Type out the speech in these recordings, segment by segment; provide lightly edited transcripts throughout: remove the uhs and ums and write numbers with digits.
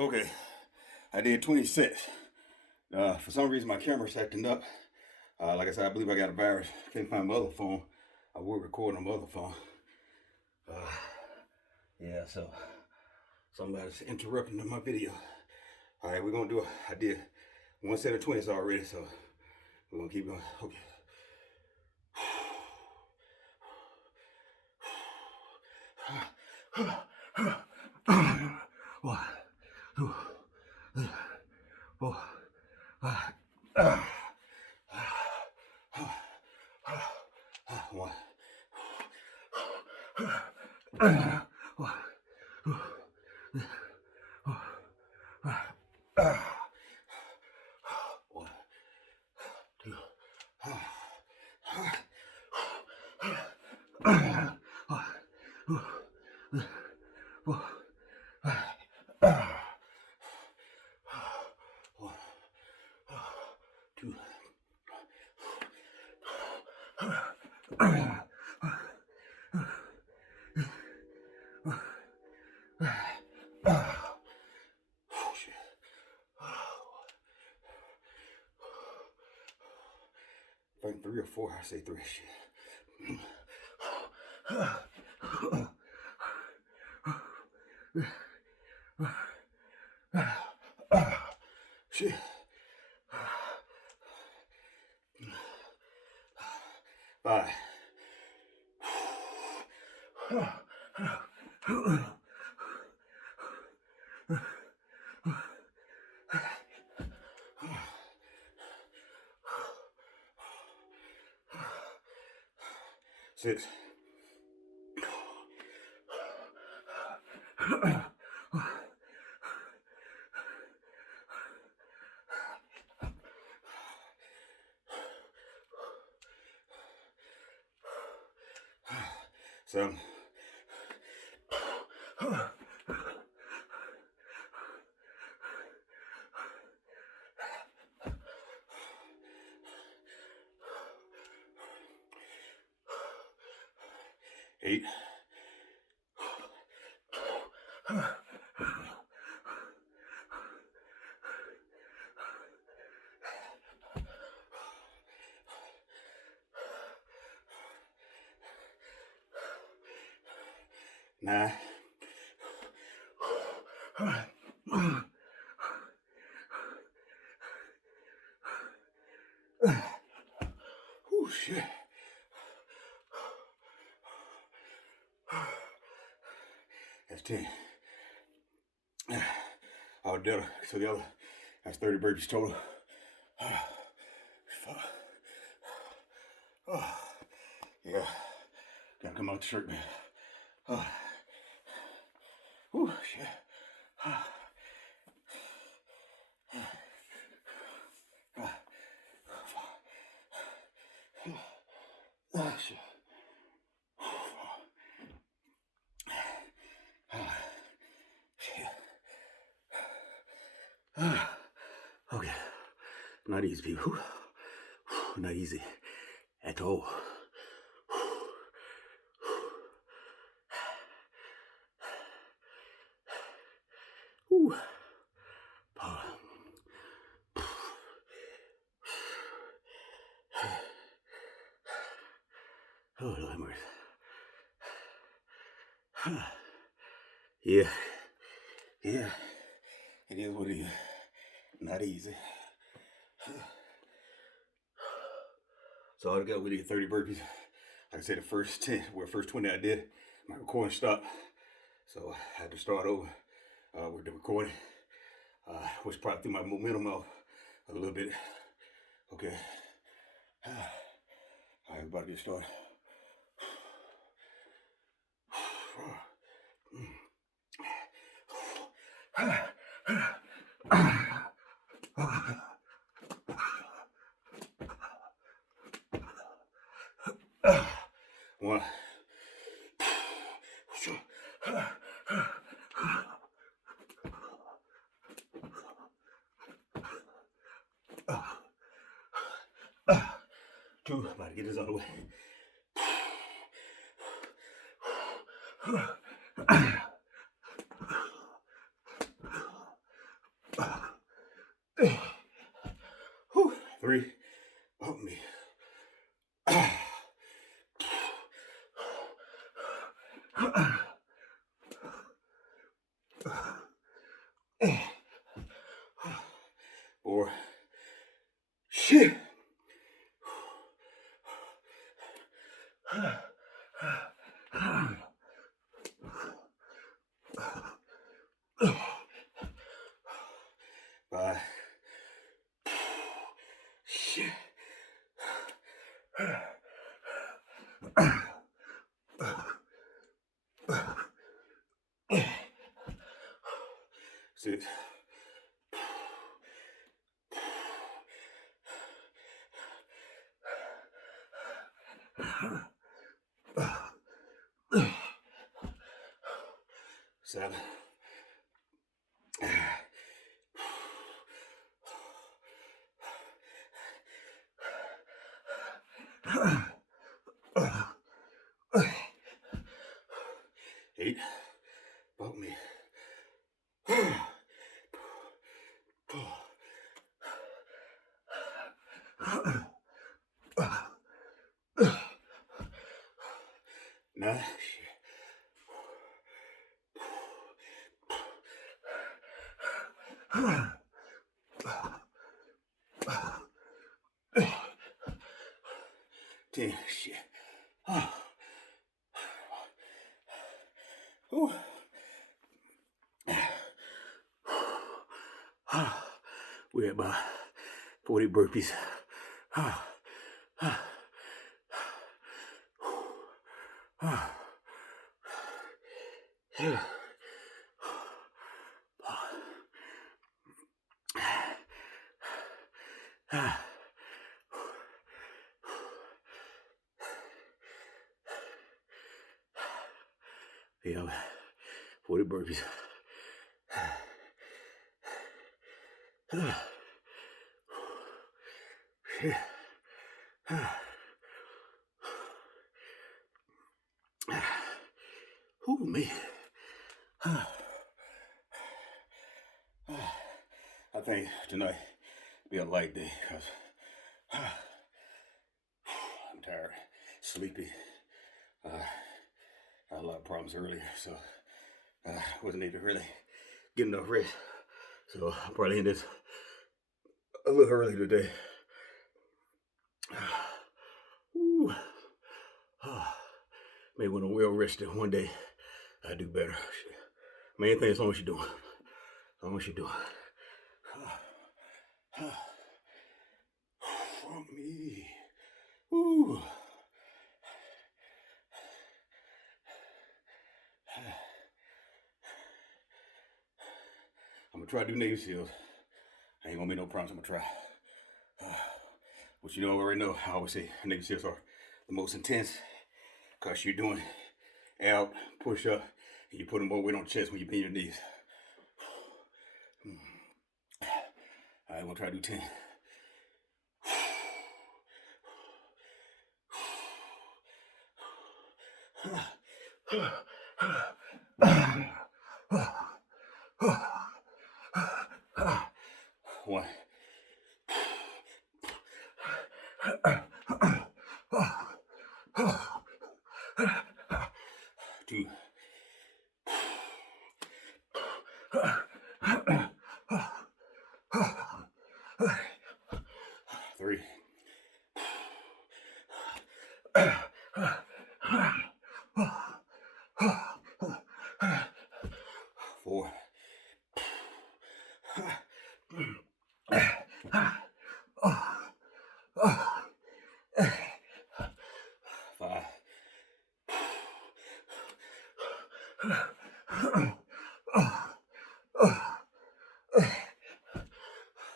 Okay, I did 20 sets. For some reason, my camera's acting up. Like I said, I believe I got a virus. Can't find my other phone. I will record on my other phone. Yeah, so somebody's interrupting my video. All right, we're gonna do. I did one set of 20s already, so we're gonna keep going. Okay. One, two, three, four, five. One. One, two, three, four, five. One, two, four, five. Two. Oh shit. I think 3 or 4. I say 3. Shit. Shit. 5. 6. 7. 8. 9. Oh shit. That's 10. All together, that's 30 burpees total. Yeah, gotta come out the shirt, man. Oh shit. Oh shit. Okay, not easy, people. Not easy at all. Ooh. Oh, Lord have mercy. Yeah. Yeah. It is what it is. Not easy. So altogether we did 30 burpees. Like I said, the first 20 I did, my recording stopped. So I had to start over with the recording, which probably threw my momentum off a little bit. Okay. All right, about to get started. One. 2. About to get this out of the way. 3. 3. Help me. 4. Shit. 5. Shit. 6. 7. 8. Help me. 9. Shit. 10. Shit. Ooh. We're at about 40 burpees. Yeah, 40 burpees. Oh, man. I think tonight be a light day because I'm tired, sleepy. Had a lot of problems earlier, so wasn't able to really get enough rest. So I'll probably end this a little early today. Ooh. Maybe when I'm well rested one day, I do better. Main thing is as long as you're doing. As long as you're doing. For me. Ooh. I'm gonna try to do Navy SEALs. I ain't gonna make no promise, I'm gonna try. But you know, I already know, I always say Navy SEALs are the most intense because you're doing out, push up, and you put more weight on the chest when you bend your knees. I'm gonna try to do 10. One. 2. 3. 4. 5.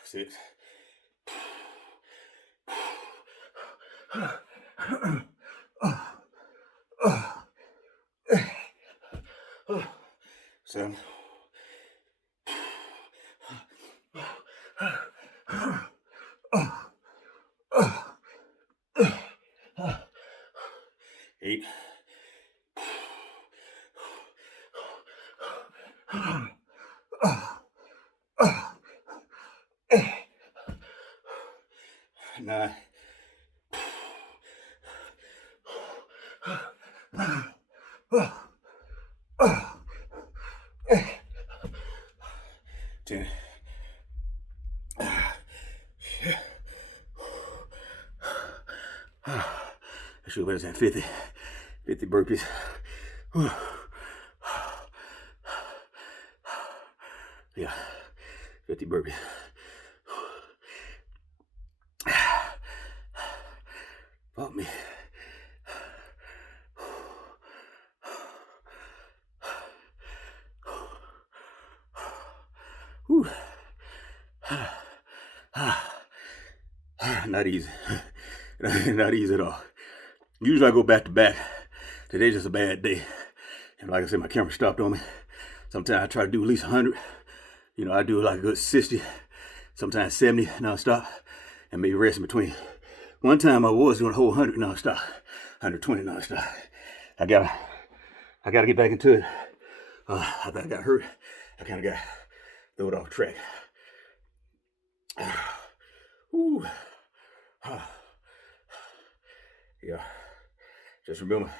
6. 7. 8. 9. 9. 10. I should better than 50 burpees. Yeah, 50 burpees. Fuck me. Whew. Not easy. Not easy at all. Usually I go back to back. Today's just a bad day. And like I said, my camera stopped on me. Sometimes I try to do at least 100. You know, I do like a good 60, sometimes 70 nonstop, and maybe rest in between. One time I was doing a whole 100 nonstop, 120 nonstop. I gotta get back into it. I got hurt. I kind of got throw it off track. Ooh. Yeah. Just remember,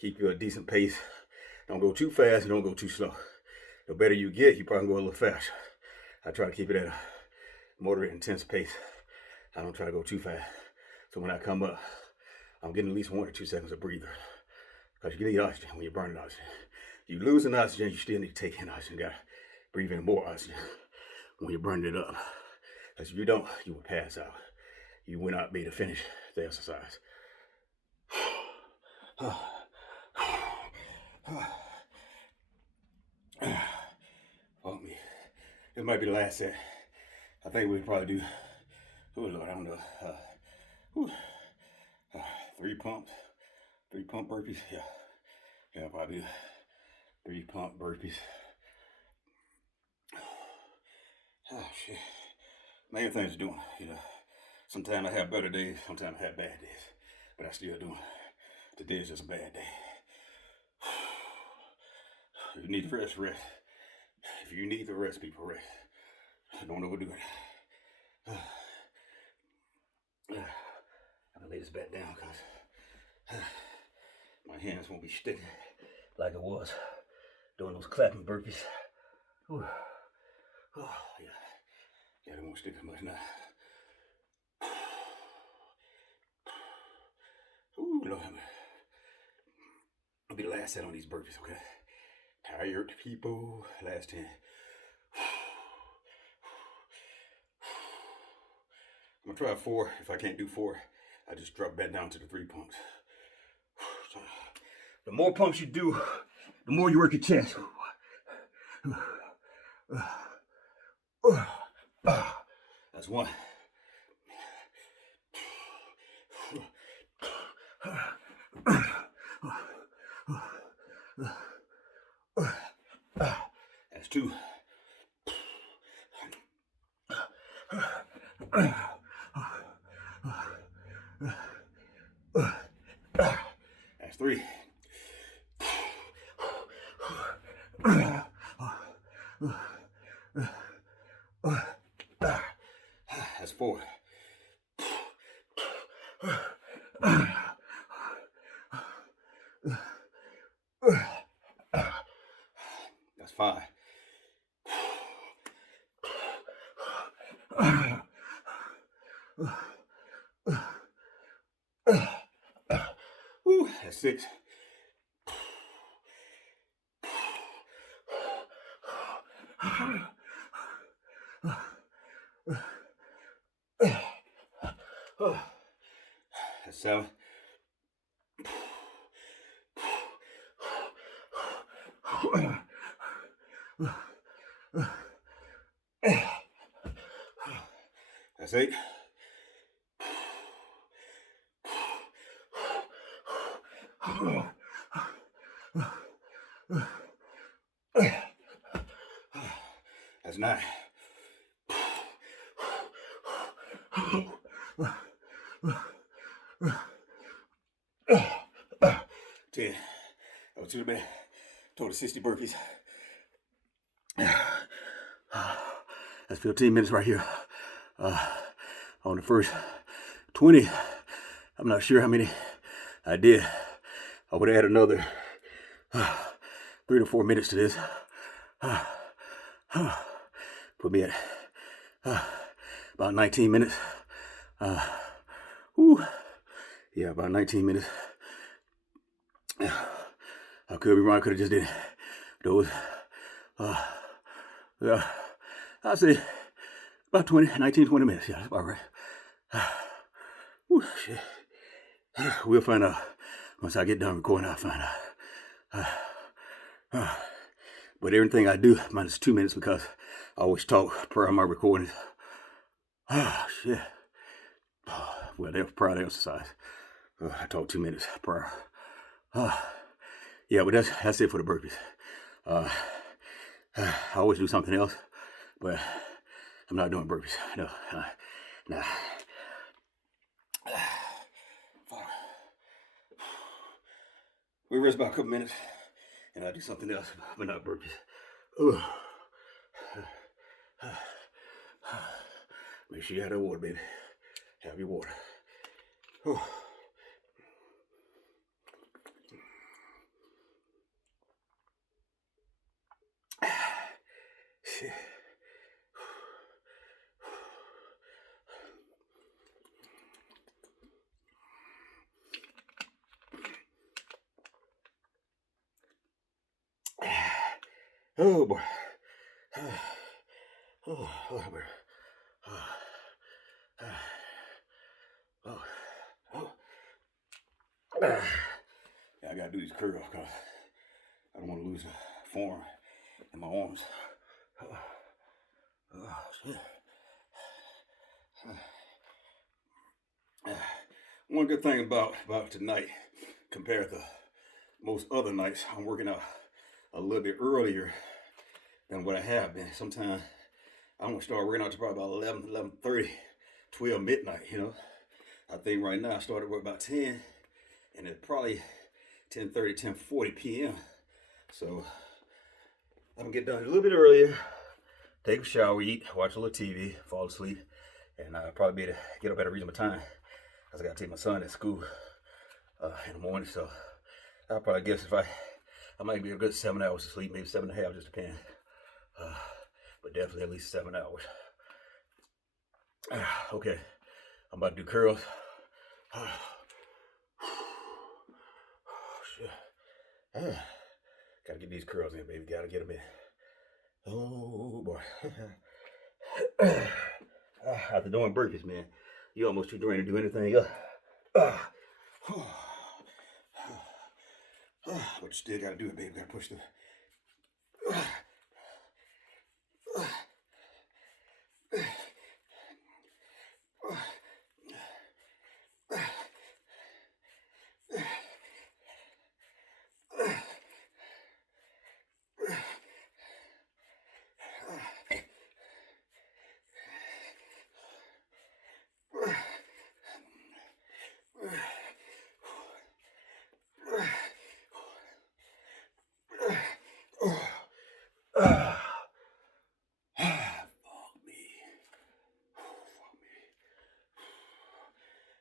keep you a decent pace. Don't go too fast and don't go too slow. The better you get, you probably go a little faster. I try to keep it at a moderate, intense pace. I don't try to go too fast. So when I come up, I'm getting at least 1 or 2 seconds of breather. Because you need oxygen when you're burning oxygen. You losing oxygen, you still need to take in oxygen. You gotta breathe in more oxygen when you're burning it up. Because if you don't, you will pass out. You will not be able to finish the exercise. Fuck me. This might be the last set. I think we'll probably do, oh Lord, I don't know. 3 pumps. 3 pump burpees. Yeah, probably do 3 pump burpees. Oh shit. Main things doing, you know. Sometimes I have better days, sometimes I have bad days. But I still do it. Today is just a bad day. If you need to rest, rest. If you need to rest, people rest. Don't overdo it. I'm gonna lay this back down because my hands won't be sticking like it was doing those clapping burpees. Whew. Oh, yeah, they won't stick as much now. Ooh, Lord, it'll be the last set on these burpees, okay? Tired people, last 10. I'm gonna try 4. If I can't do 4, I just drop back down to the 3 pumps. The more pumps you do, the more you work your chest. That's 1. That's 2. That's 3. That's 4. That's 5. That's 6. That's 7. That's 8. That's 9. Ten. That was too bad. Total 60 burpees. That's 15 minutes right here. On the 20. I'm not sure how many I did. I would add another 3 to 4 minutes to this. Put me at about 19 minutes. Yeah, about 19 minutes. I could be wrong. I could have just did those. Yeah, I'd say about 19, 20 minutes. Yeah, that's about right. Shit. We'll find out. Once I get done recording, I'll find out. But everything I do, minus 2 minutes because I always talk prior to my recordings. Shit. Well, they're prior to exercise. I talk 2 minutes prior. Yeah, but that's it for the burpees. I always do something else, but I'm not doing burpees. No, nah. We rest about a couple minutes, and I'll do something else, but not burpees. Make sure you have that water, baby. Have your water. Shit. Oh boy. Oh boy. Yeah, I gotta do these curls because I don't want to lose the form in my arms. Shit. One good thing about tonight compared to most other nights, I'm working out a little bit earlier than what I have been. Sometimes I'm gonna start working out to probably about 11, 11:30, 12 midnight, you know. I think right now I started work about 10, and it's probably 10:30, 10:40 p.m. So I'm gonna get done a little bit earlier, take a shower, eat, watch a little TV, fall asleep, and I'll probably be able to get up at a reasonable time because I gotta take my son to school in the morning. So I'll probably guess if I might be a good 7 hours of sleep, maybe 7.5, just depends. But definitely at least 7 hours. Okay, I'm about to do curls. Shit. Gotta get these curls in, baby. Gotta get them in. Oh boy. After doing burpees, man, you almost too drained to do anything else. But you still gotta do it, baby. Gotta push the.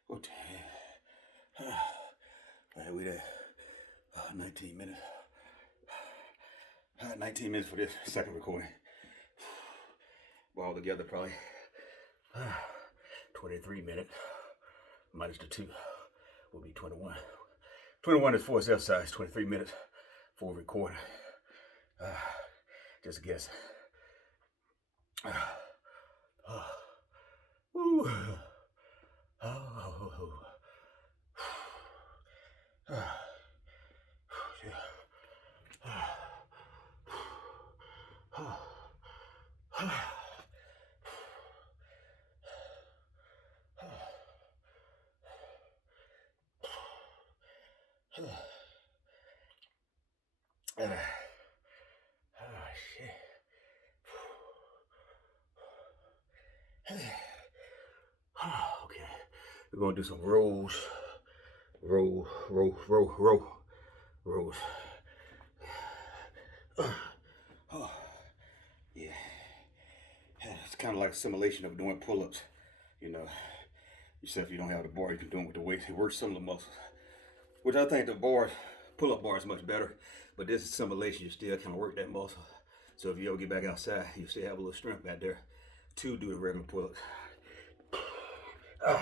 What the hell? Right, we there. 19 minutes. 19 minutes for this second recording. Well, all together, probably 23 minutes minus the 2 will be 21. 21 is for exercise, 23 minutes for recording. Just a guess. Ooh. Shit. Okay, we're gonna do some rolls. Rolls. Yeah. It's kind of like a simulation of doing pull-ups. You know, Except if you don't have the bar, you can do them with the weights. It works similar muscles, which I think the bar, pull-up bar is much better. But this assimilation, you still kind of work that muscle. So if you ever get back outside, you still have a little strength back there to do the regular pull-ups. Oh,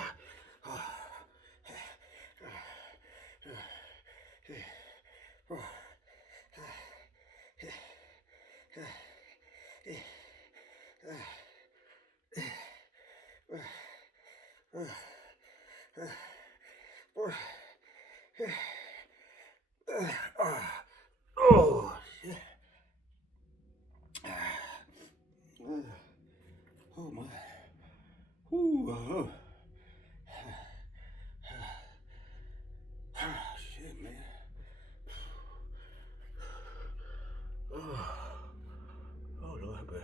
shit. Oh, my. Ooh, shit, man. Oh, Lord, but.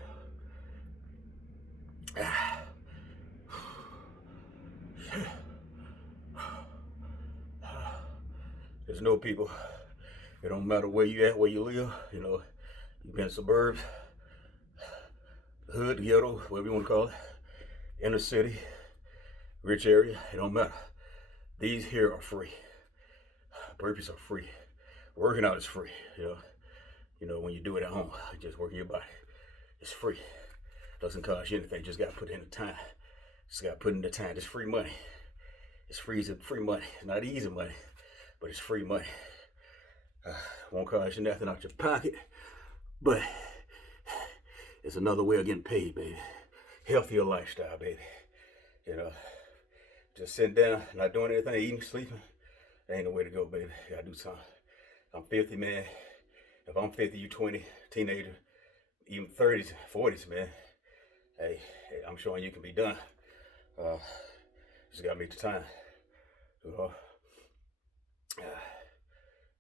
There's no people. It don't matter where you at, where you live. You know, you been suburbs, the hood, the ghetto, whatever you want to call it, inner city, rich area. It don't matter. These here are free. Burpees are free. Working out is free. You know when you do it at home, just working your body. It's free. Doesn't cost you anything. Just got to put in the time. Just got to put in the time. It's free money. It's free money. It's not easy money, but it's free money. Won't cost you nothing out your pocket, but it's another way of getting paid, baby. Healthier lifestyle, baby. You know, just sitting down, not doing anything, eating, sleeping, that ain't the way to go, baby. You gotta do something. I'm 50, man. If I'm 50, you 20, teenager, even 30s, 40s, man. Hey, I'm showing you can be done. Just gotta make the time.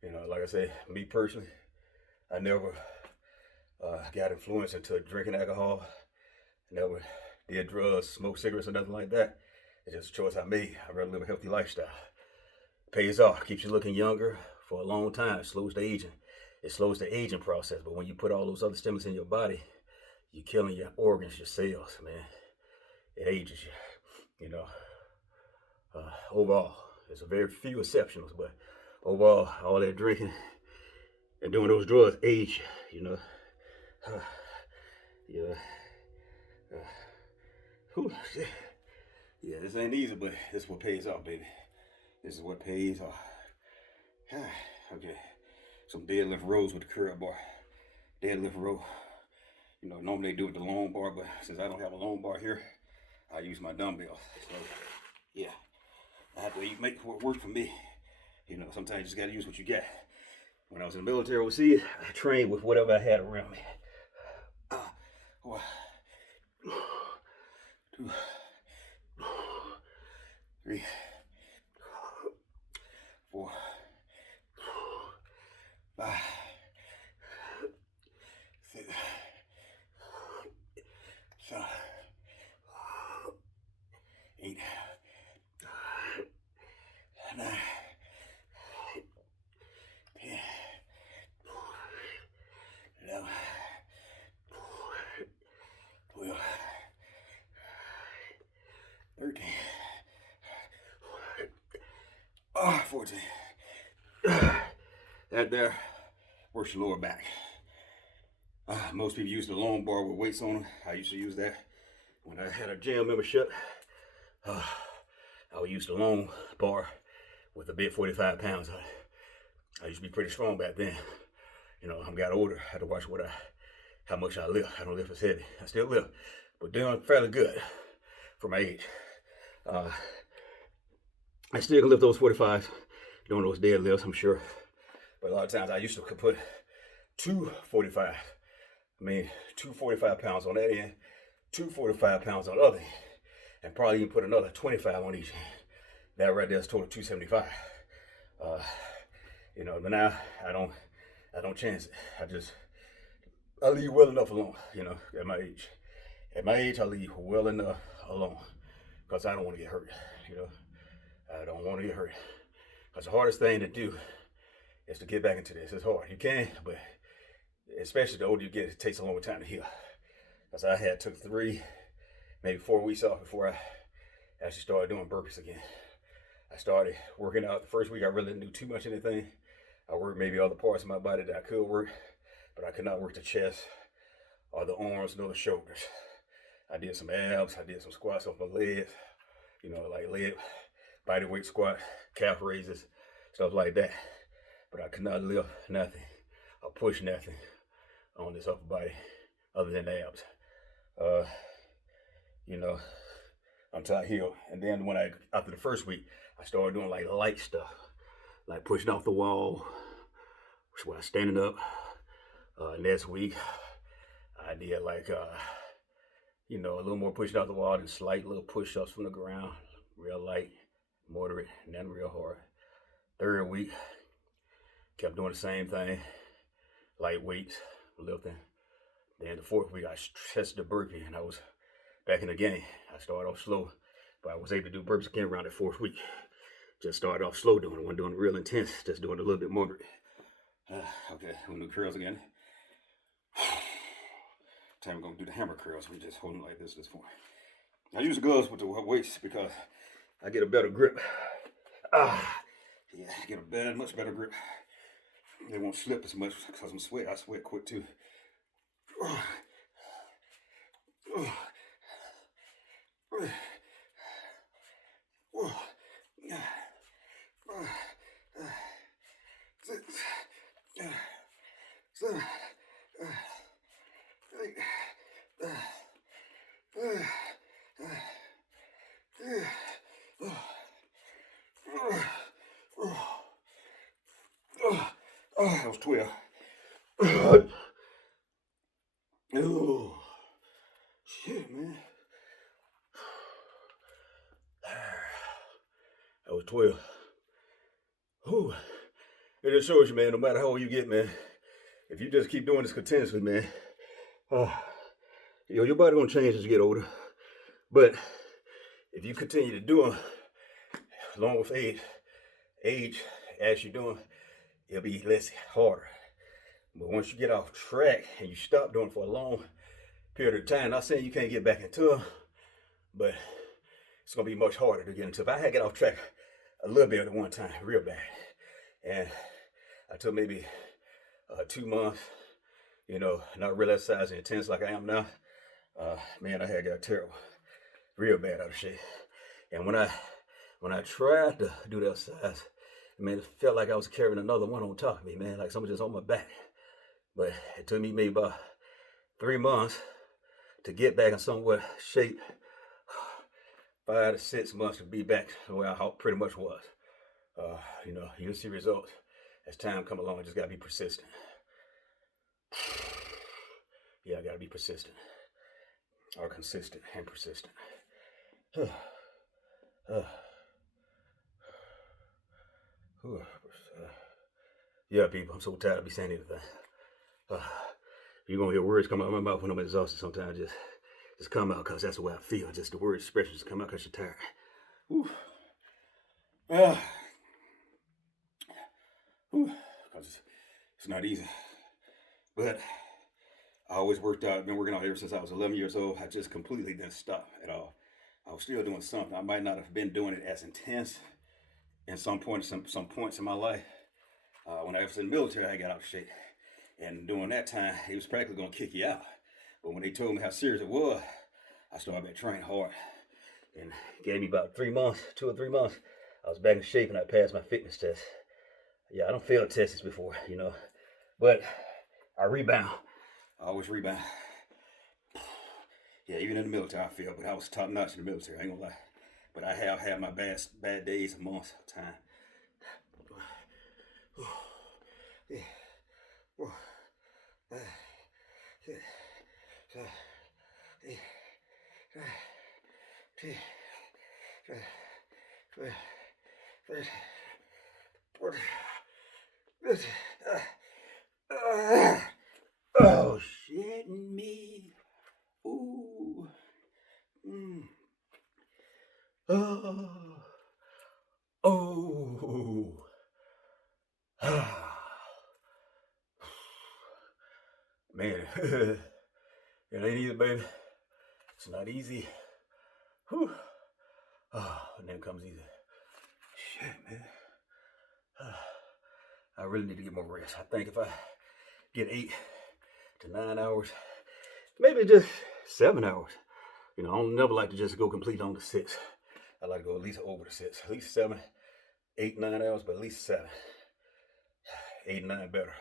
You know, like I say, me personally, I never got influenced into drinking alcohol. Never did drugs, smoked cigarettes, or nothing like that. It's just a choice I made. I'd rather live a healthy lifestyle. It pays off, keeps you looking younger for a long time. It slows the aging. It slows the aging process. But when you put all those other stimulants in your body, you're killing your organs, your cells, man. It ages you. You know, overall, there's a very few exceptions, but overall, all that drinking and doing those drugs age you. You know, yeah. Yeah, this ain't easy, but this is what pays off, baby. This is what pays off. Okay, some deadlift rows with the curl bar. Deadlift row. You know, normally they do it with the long bar, but since I don't have a long bar here, I use my dumbbells. So, yeah, I have to make it work for me. You know, sometimes you just gotta use what you got. When I was in the military overseas, I trained with whatever I had around me. 1, 2, 3, 4, 5, 6, 7, 8, 9, 10, 11, 12, 13, 14. That there works your lower back. Most people use the long bar with weights on them. I used to use that when I had a gym membership. I would use the long bar with a big 45 pounds on it. I used to be pretty strong back then. You know, I got older. I had to watch how much I lift. I don't lift as heavy. I still lift, but doing fairly good for my age. I still can lift those 45s, doing those deadlifts, I'm sure. But a lot of times I used to put 245 pounds on that end, 245 pounds on the other end, and probably even put another 25 on each end. That right there is total 275. You know, but now I don't chance it. I leave well enough alone, you know, at my age. At my age, I leave well enough alone because I don't want to get hurt, you know. I don't want to get hurt. Because the hardest thing to do is to get back into this. It's hard. You can, but especially the older you get, it takes a longer time to heal. Because I took 3, maybe 4 weeks off before I actually started doing burpees again. I started working out. The first week, I really didn't do too much anything. I worked maybe other parts of my body that I could work, but I could not work the chest or the arms nor the shoulders. I did some abs. I did some squats off my legs, like leg, body weight squat, calf raises, stuff like that. But I could not lift nothing or push nothing on this upper body other than abs. Uh, you know, until I healed. And then after the first week, I started doing like light stuff, like pushing off the wall, while standing up. Next week, I did like, a little more pushing off the wall and slight little push-ups from the ground, real light, moderate, nothing real hard. Third week, kept doing the same thing, light weights, lifting. Then the fourth week, I tested the burpee and I was back in the game. I started off slow, but I was able to do burpees again around that fourth week. Just started off slow doing it, wasn't doing it real intense, just doing it a little bit moderate. Okay, we'll do curls again. Time we're gonna do the hammer curls. We just hold them like this point. I use the gloves with the weights because I get a better grip. Yeah, I get a much better grip. They won't slip as much because I'm sweating. I sweat quick too. That was 12. Oh, shit, man. That was 12. Ooh. It just shows you, man, no matter how old you get, man, if you just keep doing this continuously, man, your body gonna change as you get older. But if you continue to do them along with age as you're doing, it'll be less harder. But once you get off track and you stop doing it for a long period of time, not saying you can't get back into them, but it's gonna be much harder to get into. If I had to get off track a little bit at one time, real bad, and I took maybe 2 months, not really exercising intense like I am now, man, I had got terrible, real bad out of shape. And when I tried to do the exercise, man, it felt like I was carrying another one on top of me, man, like someone just on my back. But it took me maybe about 3 months to get back in somewhat shape. 5 to 6 months to be back the way I pretty much was. You'll see results as time come along. Just gotta be persistent. Yeah, I gotta be persistent, or consistent and persistent. Yeah, people, I'm so tired of be saying anything. You're gonna hear words come out of my mouth when I'm exhausted. Sometimes just come out because that's the way I feel. Just the word expression just come out because you're tired. Because it's not easy. But I always worked out. I've been working out ever since I was 11 years old. I just completely didn't stop at all. I was still doing something. I might not have been doing it as intense in some points in my life. When I was in the military, I got out of shape. And during that time, he was practically going to kick you out. But when they told me how serious it was, I started back training hard. And it gave me about 3 months, 2 or 3 months. I was back in shape and I passed my fitness test. Yeah, I don't fail tests before, But I rebound. I always rebound. Yeah, even in the military I failed, but I was top notch in the military, I ain't gonna lie. But I have had my bad days and months of time. Oh, shit me. Ooh. Oh. Oh. Man, it ain't easy, baby. It's not easy. Whew. And then comes easy. Shit, man. I really need to get more rest. I think if I get 8 to 9 hours, maybe just 7 hours. You know, I don't never like to just go completely on to 6. I like to go at least over the 6. At least 7, 8, 9 hours, but at least 7. 8 and 9 better.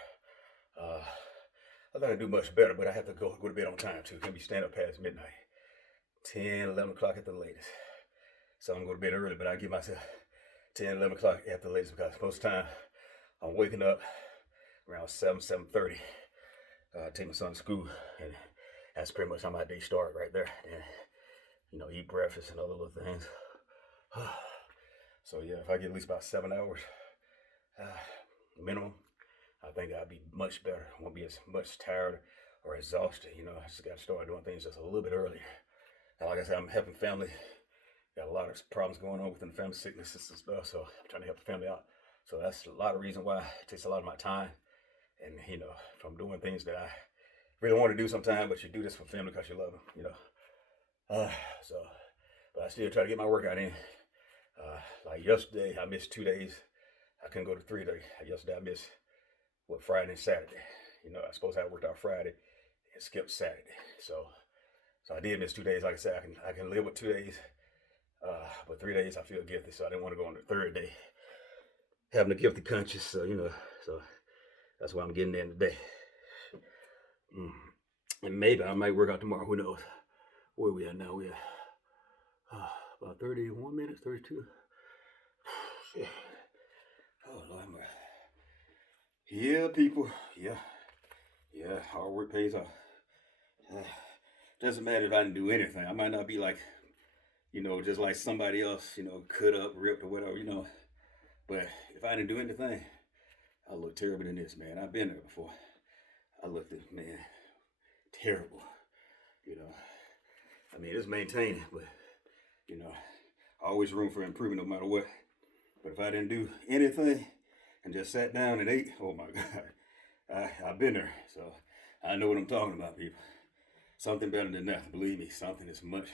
I think I do much better, but I have to go to bed on time too. Can't be staying up past midnight. 10, 11 o'clock at the latest. So I'm going to go to bed early, but I give myself 10, 11 o'clock at the latest because most of the time I'm waking up around 7, 7:30. Take my son to school, and that's pretty much how my day started right there. And, you know, eat breakfast and other little things. So yeah, if I get at least about 7 hours minimum, I think I'll be much better. I won't be as much tired or exhausted. You know, I just got to start doing things just a little bit earlier. And like I said, I'm helping family. Got a lot of problems going on within the family, sicknesses and stuff. So I'm trying to help the family out. So that's a lot of reason why it takes a lot of my time. And, you know, if I'm doing things that I really want to do sometime, but you do this for family because you love them, you know. But I still try to get my workout in. Like yesterday, I missed 2 days. I couldn't go to 3 days. Yesterday, I missed, Friday and Saturday. You know, I suppose I worked out Friday and skipped Saturday. So I did miss 2 days. Like I said, I can live with 2 days. But 3 days, I feel guilty. So I didn't want to go on the third day having a guilty conscience. So, you know, so that's why I'm getting in today. And maybe I might work out tomorrow. Who knows? Where we at now? We at about 31 minutes, 32. Shit. Oh, Lord. Yeah, people. Yeah. Hard work pays off. Doesn't matter if I didn't do anything. I might not be like, you know, just like somebody else, you know, cut up, ripped, or whatever, you know. But if I didn't do anything, I look terrible than this, man. I've been there before. I looked at, man, terrible. You know, I mean, it's maintaining, but, you know, always room for improvement no matter what. But if I didn't do anything and just sat down and ate, oh my God, I've been there. So I know what I'm talking about, people. Something better than nothing. Believe me, something is much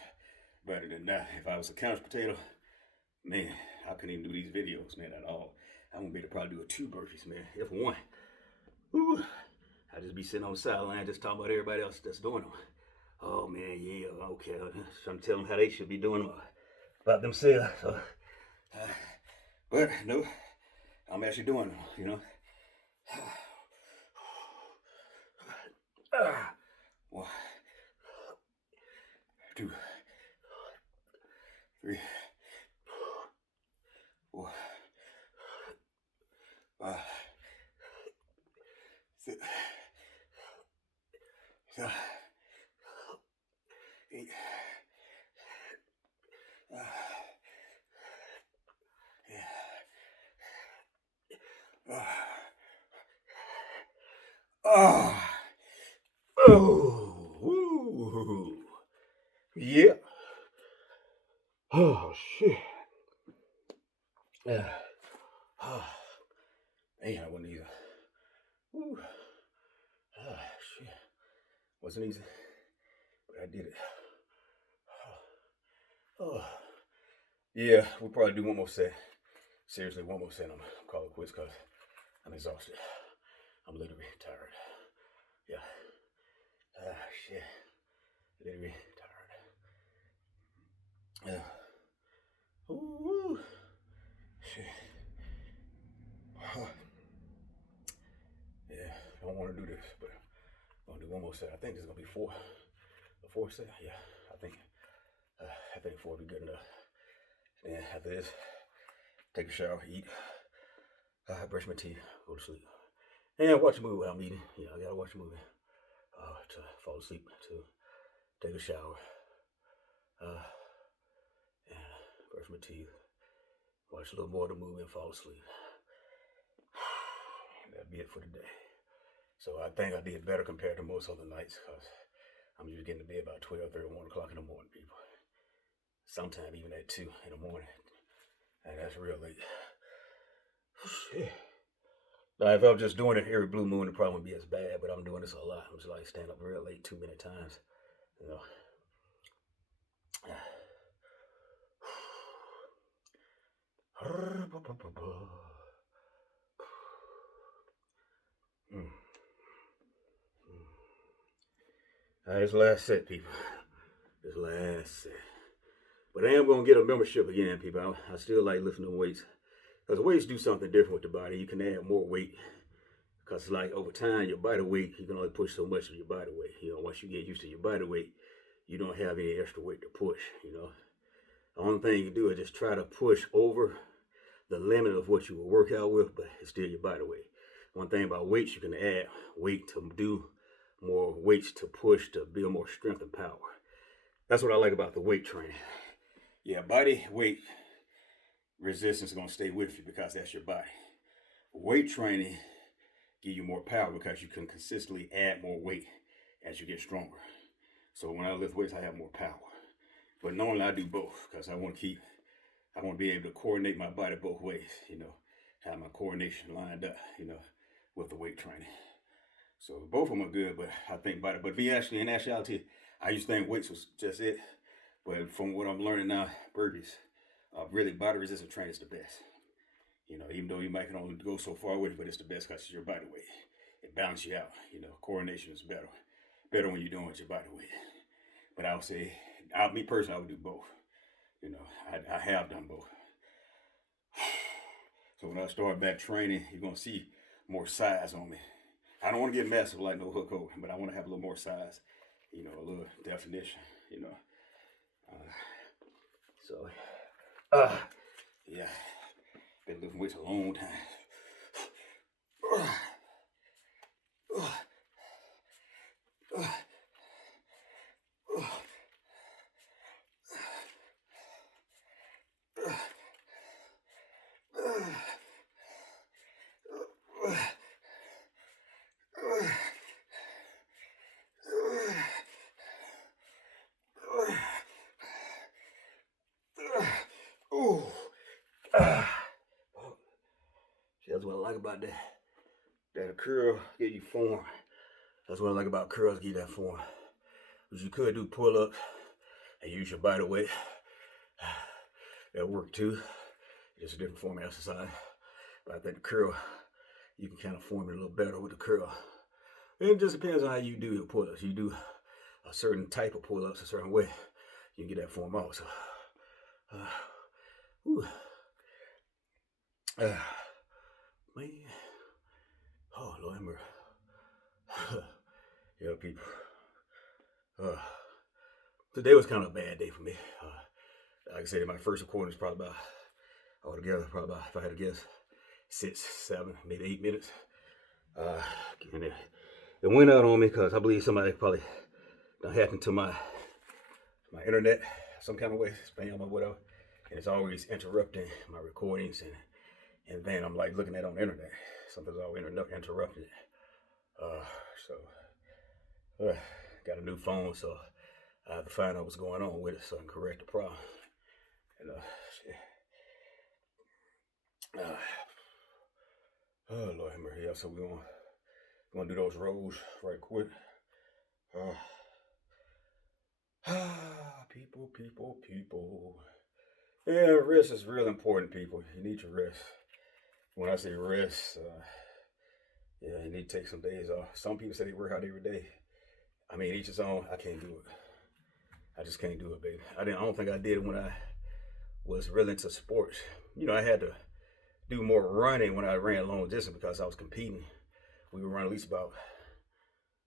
better than that. If I was a couch potato, man, I couldn't even do these videos, man, at all. I won't be able to probably do 2 burpees, man, if one. Whew. I'd just be sitting on the sideline just talking about everybody else that's doing them. Oh, man, yeah, okay. I'm trying to tell them how they should be doing them about themselves. So, but, no, I'm actually doing them, you know. 1, 2, 3, 4, 5, 6, 7, 8. Yeah. Oh, shit. Man, I wasn't easy. Shit. Wasn't easy, but I did it. Yeah, we'll probably do one more set. Seriously, one more set. I'm call it quits because I'm exhausted. I'm literally tired. Yeah. Shit. Literally tired. Yeah. Ooh. Shit. Yeah, I don't want to do this, but I'm gonna do one more set. I think this is gonna be 4. The 4th set. Yeah, I think 4 will be good enough. And then after this, take a shower, eat, brush my teeth, go to sleep, and watch a movie while I'm eating. Yeah, I gotta watch a movie to fall asleep, to take a shower, and brush my teeth, watch a little more of the movie, and fall asleep. That'll be it for today. So I think I did better compared to most other nights because I'm usually getting to bed about 12:30, 1 o'clock in the morning, people. Sometimes even at 2 in the morning. And that's real late. Shit. Now, if I was just doing it every blue moon, it probably wouldn't be as bad, but I'm doing this a lot. I'm just like staying up real late too many times. You know. All right, this last set, people. This last set. But I am going to get a membership again, people. I still like lifting them weights. Because weights do something different with the body. You can add more weight. Because, like, over time, your body weight, you can only push so much of your body weight. You know, once you get used to your body weight, you don't have any extra weight to push, you know. The only thing you can do is just try to push over the limit of what you will work out with, but it's still your body weight. One thing about weights, you can add weight to do more weights to push to build more strength and power. That's what I like about the weight training. Yeah, body weight resistance is going to stay with you because that's your body. Weight training give you more power because you can consistently add more weight as you get stronger. So when I lift weights, I have more power. But normally I do both because I want to be able to coordinate my body both ways, you know, have my coordination lined up, you know, with the weight training. So both of them are good, but I think body, but in actuality, I used to think weights was just it. But from what I'm learning now, burpees, really body resistance training is the best. You know, even though you might can only go so far with it, but it's the best because it's your body weight. It balances you out, you know, coordination is better when you're doing it with your body weight. But I would say, me personally, I would do both. You know, I have done both. So when I start back training, you're going to see more size on me. I don't want to get massive like no hook hold, but I want to have a little more size, you know, a little definition, you know. Yeah, been lifting weights a long time. See, that's what I like about that. That a curl give you form. That's what I like about curls, give you that form. But you could do pull-ups and use your body weight. That work too. It's a different form of exercise. But I think the curl, you can kind of form it a little better with the curl. It just depends on how you do your pull-ups. You do a certain type of pull-ups a certain way, you can get that form also. Man. Oh, Lord, yeah, people. Today was kind of a bad day for me. Like I said, my first recording was probably about, altogether, probably about, if I had to guess, 6, 7, maybe 8 minutes. And it went out on me because I believe somebody probably done happened to my internet some kind of way, spam or whatever. And it's always interrupting my recordings, and then I'm like looking at it on the internet. Something's always interrupting it. Got a new phone, so I have to find out what's going on with it so I can correct the problem. And oh Lord, yeah. So we're gonna do those rows right quick. People. Yeah, rest is real important, people. You need to rest. When I say rest, yeah, you need to take some days off. Some people say they work out every day. I mean, each his own. I can't do it. I just can't do it, baby. I don't think I did it when I was really into sports. You know, I had to do more running when I ran long distance because I was competing. We would run at least about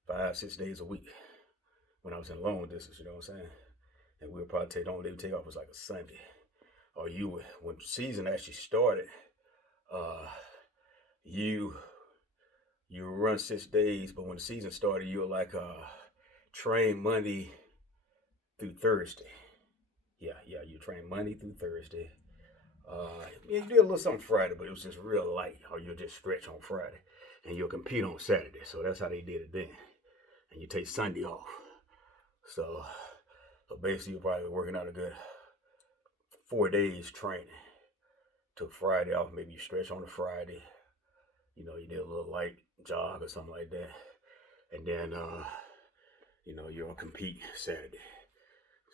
5, 6 days a week when I was in long distance, you know what I'm saying? And we would probably the only day we take off was like a Sunday. Or when the season actually started, you run 6 days, but when the season started, you were like train Monday through Thursday. Yeah, you train Monday through Thursday. You did a little something Friday, but it was just real light, or you'll just stretch on Friday, and you'll compete on Saturday. So that's how they did it then. And you take Sunday off. So basically, you're probably working out a good 4 days training. Took Friday off, maybe you stretch on the Friday. You know, you did a little light jog or something like that. And then, you'll compete Saturday.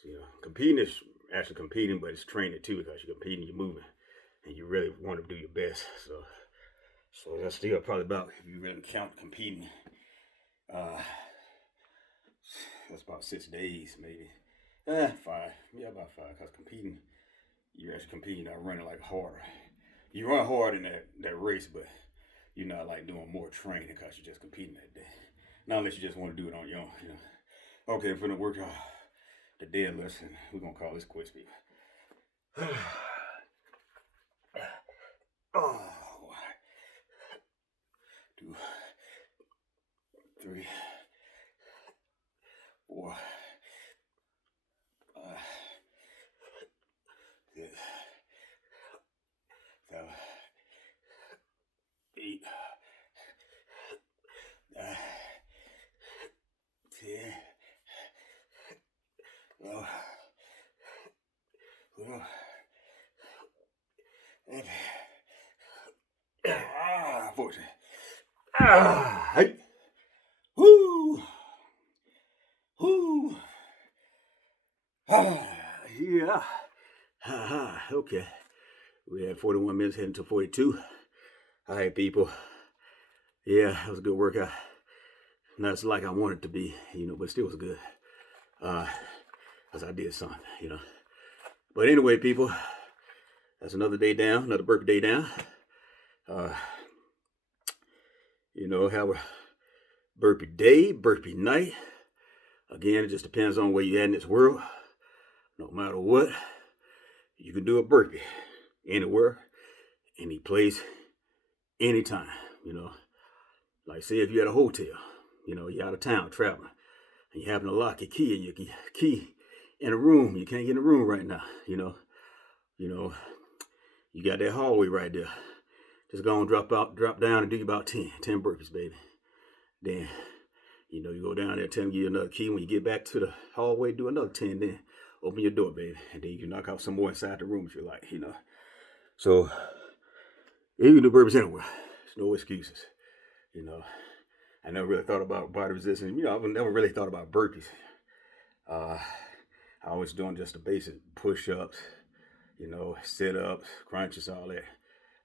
So, competing is actually competing, but it's training too because you're competing, you're moving. and you really want to do your best. So that's still probably about, if you really count competing, that's about 6 days maybe. 5. Yeah, about 5. Cause competing, you're actually competing, not running like harder. You run hard in that race, but you're not like doing more training because you're just competing that day. Not unless you just want to do it on your own, you know. Okay, I'm finna work out the deadlifts, and we're gonna call this quits, people. Oh, 2, 3, 4, 5, 6, 7, 8, 9, 10, 11, 12, 14. Hey. Woo. Woo. Yeah. Okay. We had 41 minutes heading to 42. All right, people. Yeah, that was a good workout. Not as like I wanted it to be, you know, but still was good. Because I did something, you know. But anyway, people, that's another day down, another birthday down. You know, have a burpee day, burpee night. Again, it just depends on where you're at in this world. No matter what, you can do a burpee anywhere, any place, anytime, you know. Like say if you're at a hotel, you know, you're out of town traveling, and you happen to lock your key and your key in a room, you can't get in the room right now, you know, you got that hallway right there. Just go and drop down and do about 10 burpees, baby. Then, you know, you go down there, tell them give you another key. When you get back to the hallway, do another 10, then open your door, baby. And then you can knock out some more inside the room if you like, you know. So, you can do burpees anywhere. There's no excuses, you know. I never really thought about body resistance. You know, I've never really thought about burpees. I was doing just the basic push-ups, you know, sit-ups, crunches, all that.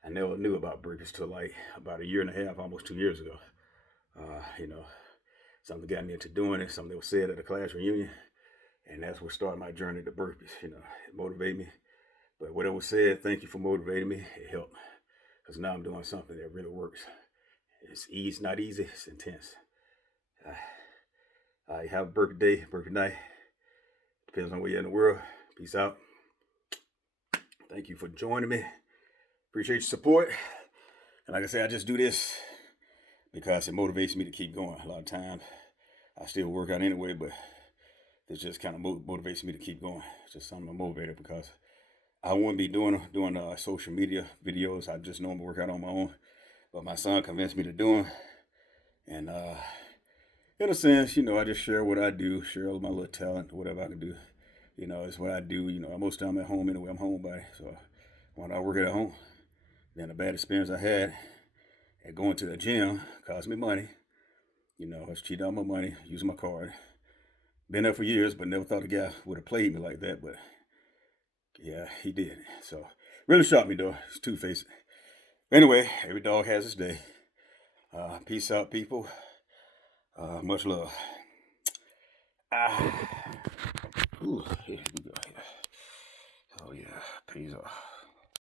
I never knew about burpees till like about 1.5 years, almost 2 years ago. You know, something got me into doing it, something that was said at a class reunion, and that's what started my journey to burpees. You know, it motivated me. But whatever was said, thank you for motivating me. It helped, because now I'm doing something that really works. It's not easy, it's intense. Have a burpee day, burpee night. Depends on where you're in the world. Peace out. Thank you for joining me. Appreciate your support. And like I said, I just do this because it motivates me to keep going. A lot of times, I still work out anyway, but this just kind of motivates me to keep going. It's just something I'm motivated because I wouldn't be doing social media videos. I just normally work out on my own, but my son convinced me to do them. And in a sense, you know, I just share what I do, share all my little talent, whatever I can do. You know, it's what I do. You know, most of the time I'm at home anyway. I'm homebody, so when I work at home, then the bad experience I had at going to the gym cost me money. You know, I was cheating on my money, using my card. Been there for years, but never thought the guy would have played me like that. But yeah, he did. So really shocked me though. He's two-faced. Anyway, every dog has his day. Peace out, people. Much love. Ooh, here we go. Oh yeah, peace out.